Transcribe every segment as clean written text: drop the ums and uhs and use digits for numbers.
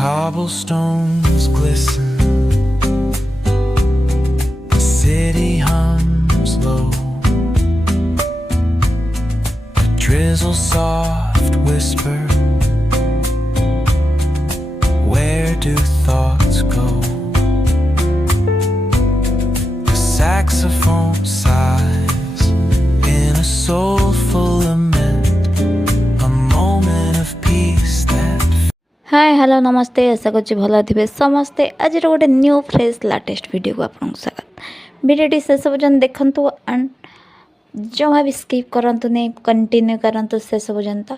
Cobblestones glisten, the city hums low, a drizzle soft whisper, where do thoughts go? The saxophone sighs in a soulful lament, a moment of peace that hi hello नमस्ते आशा करुँच भल थे समस्ते आज गोटे new fresh latest video को आपको स्वागत। वीडियो शेष पर्यटन देखु एंड जमा भी स्किप करंतु नहीं कंटिन्यू करंतु शेष पर्यंत।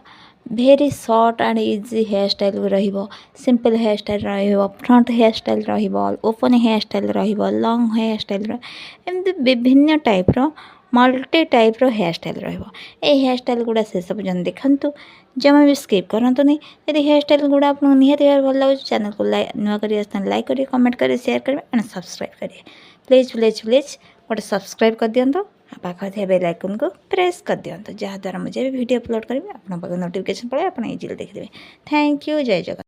Very short and easy hair style रहिबो, सिंपल हेयर स्टाइल रहिबो, फ्रंट हेयर स्टाइल रहिबो, ओपन हेयर स्टाइल रहिबो, लॉन्ग हेयर स्टाइल एमती विभिन्न टाइप रो मल्टी टाइप रो हेयर स्टाइल रहिबो। ए हेयर स्टाइल गुड़ा शेष पर्यटन देखंतु, जमा भी स्किप करंतु नहीं। यदि हेयर स्टाइल गुड़ा आपको निहाती भाव भल लगे चैनल को नुआ कर लाइक करिए, कमेंट करिए, शेयर करिए एंड सब्सक्राइब करिए। प्लीज प्लीज प्लीज गोटे सब्सक्राइब कर दिंतु, पाखे बेल आइकन को प्रेस कर दिंतु, जहाँद्वारा मुझे भी वीडियो अपलोड करेंगे आप नोटिफिकेशन पड़े आप इजिली देखिए। थैंक यू, जय जगन्नाथ।